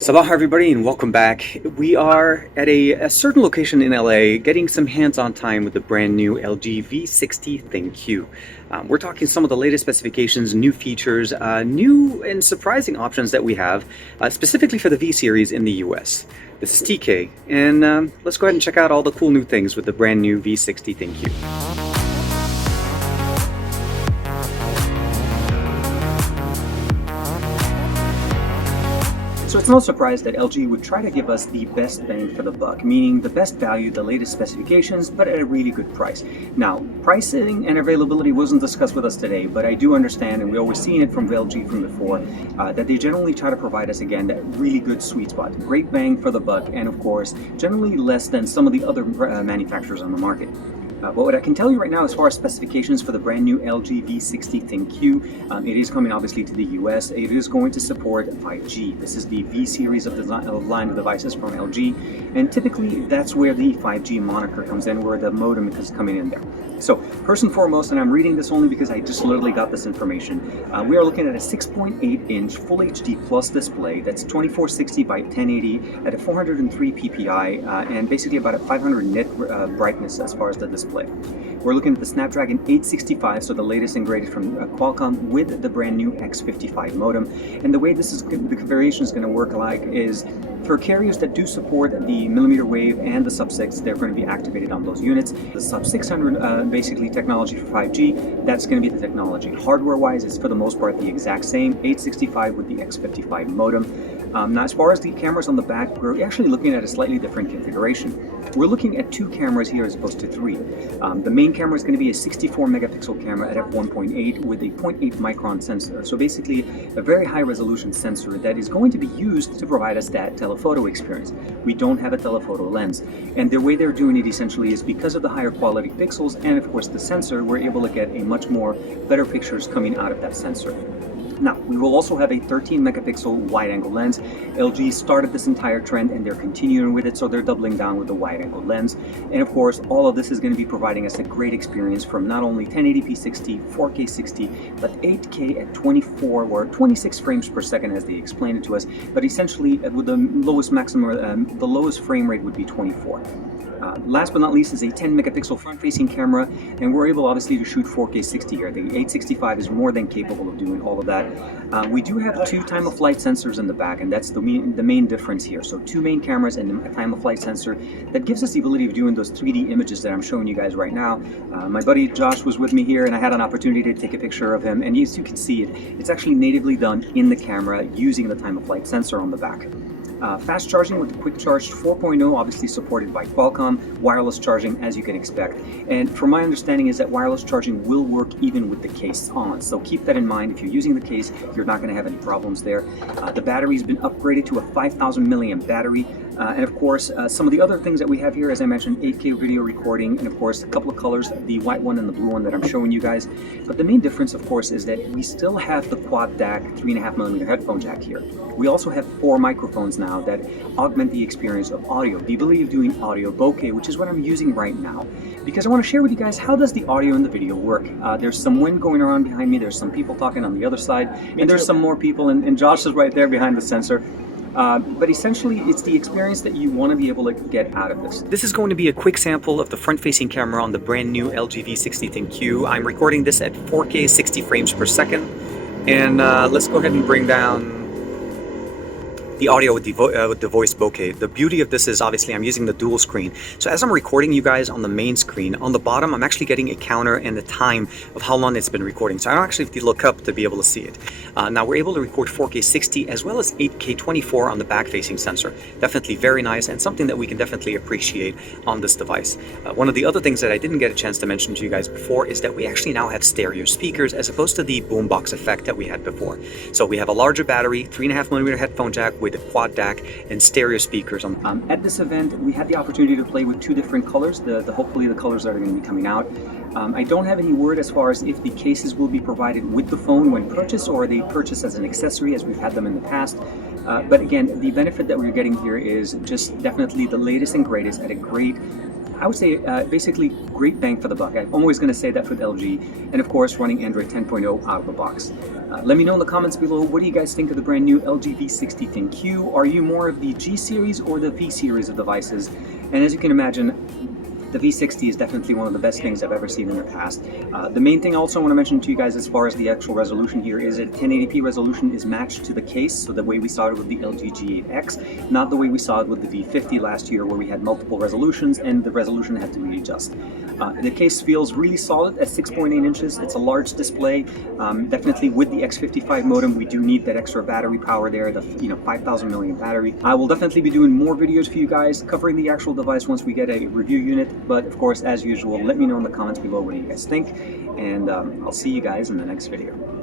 Sabah everybody and welcome back. We are at a certain location in LA getting some hands-on time with the brand new LG V60 ThinQ. We're talking some of the latest specifications, new features, new and surprising options that we have, specifically for the V series in the US. This is TK, and let's go ahead and check out all the cool new things with the brand new V60 ThinQ. So it's no surprise that LG would try to give us the best bang for the buck, meaning the best value, the latest specifications, but at a really good price. Now, pricing and availability wasn't discussed with us today, but I do understand, and we always seen it from LG from before, that they generally try to provide us, again, that really good sweet spot. Great bang for the buck, and of course, generally less than some of the other manufacturers on the market. But what I can tell you right now as far as specifications for the brand new LG V60 ThinQ, it is coming obviously to the US. It is going to support 5G. This is the V series of line of devices from LG, and typically that's where the 5G moniker comes in, where the modem is coming in there. So first and foremost, and I'm reading this only because I just literally got this information, we are looking at a 6.8-inch Full HD Plus display that's 2460 by 1080 at a 403 ppi and basically about a 500 nit brightness as far as the display. We're looking at the Snapdragon 865, so the latest and greatest from Qualcomm with the brand new X55 modem. And the way the configuration is going to work like is for carriers that do support the millimeter wave and the sub-6, they're going to be activated on those units. The sub-600 basically technology for 5G, that's going to be the technology. Hardware-wise, it's for the most part the exact same, 865 with the X55 modem. Now, as far as the cameras on the back, we're actually looking at a slightly different configuration. We're looking at 2 cameras here as opposed to 3. The main camera is going to be a 64 megapixel camera at f1.8 with a 0.8 micron sensor. So basically a very high resolution sensor that is going to be used to provide us that telephoto experience. We don't have a telephoto lens. And the way they're doing it essentially is because of the higher quality pixels and of course the sensor, we're able to get a much more better pictures coming out of that sensor. Now, we will also have a 13 megapixel wide-angle lens. LG started this entire trend and they're continuing with it, so they're doubling down with the wide-angle lens. And of course, all of this is going to be providing us a great experience from not only 1080p 60, 4K 60, but 8K at 24 or 26 frames per second as they explained it to us. But essentially, with the lowest the lowest frame rate would be 24. Last but not least is a 10 megapixel front-facing camera, and we're able obviously to shoot 4K 60 here. The 865 is more than capable of doing all of that. We do have 2 time-of-flight sensors in the back, and that's the main difference here. So 2 main cameras and a time-of-flight sensor that gives us the ability of doing those 3D images that I'm showing you guys right now. My buddy Josh was with me here, and I had an opportunity to take a picture of him, and as you can see it's actually natively done in the camera using the time-of-flight sensor on the back. Fast charging with the Quick Charge 4.0, obviously supported by Qualcomm. Wireless charging, as you can expect. And from my understanding is that wireless charging will work even with the case on. So keep that in mind. If you're using the case, you're not going to have any problems there. The battery's been upgraded to a 5,000 milliamp battery. And of course, some of the other things that we have here, as I mentioned, 8K video recording, and of course, a couple of colors, the white one and the blue one that I'm showing you guys. But the main difference, of course, is that we still have the quad DAC 3.5mm headphone jack here. We also have 4 microphones now that augment the experience of audio, the ability of doing audio bokeh, which is what I'm using right now. Because I want to share with you guys, how does the audio in the video work? There's some wind going around behind me, there's some people talking on the other side, and there's some more people, and Josh is right there behind the sensor. But essentially, it's the experience that you want to be able to get out of this. This is going to be a quick sample of the front-facing camera on the brand new LG V60 ThinQ. I'm recording this at 4K 60 frames per second. And let's go ahead and bring down the audio with the voice bokeh. The beauty of this is obviously I'm using the dual screen. So as I'm recording you guys on the main screen, on the bottom I'm actually getting a counter and the time of how long it's been recording. So I don't actually have to look up to be able to see it. Now we're able to record 4K 60 as well as 8K 24 on the back-facing sensor. Definitely very nice and something that we can definitely appreciate on this device. One of the other things that I didn't get a chance to mention to you guys before is that we actually now have stereo speakers as opposed to the boombox effect that we had before. So we have a larger battery, 3.5mm headphone jack with a quad DAC and stereo speakers. At this event, we had the opportunity to play with 2 different colors, hopefully the colors that are going to be coming out. I don't have any word as far as if the cases will be provided with the phone when purchased or they purchase as an accessory as we've had them in the past. But again, the benefit that we're getting here is just definitely the latest and greatest at a great I would say basically great bang for the buck. I'm always going to say that with LG, and of course running Android 10.0 out of the box. Let me know in the comments below, what do you guys think of the brand new LG V60 ThinQ? Are you more of the G series or the V series of devices? And as you can imagine, the V60 is definitely one of the best things I've ever seen in the past. The main thing I also want to mention to you guys as far as the actual resolution here is that 1080p resolution is matched to the case, so the way we saw it with the LG G8X, not the way we saw it with the V50 last year where we had multiple resolutions and the resolution had to readjust. The case feels really solid at 6.8 inches. It's a large display. Definitely with the X55 modem, we do need that extra battery power there, the 5,000 milliamp battery. I will definitely be doing more videos for you guys covering the actual device once we get a review unit. But of course, as usual, let me know in the comments below what you guys think, and I'll see you guys in the next video.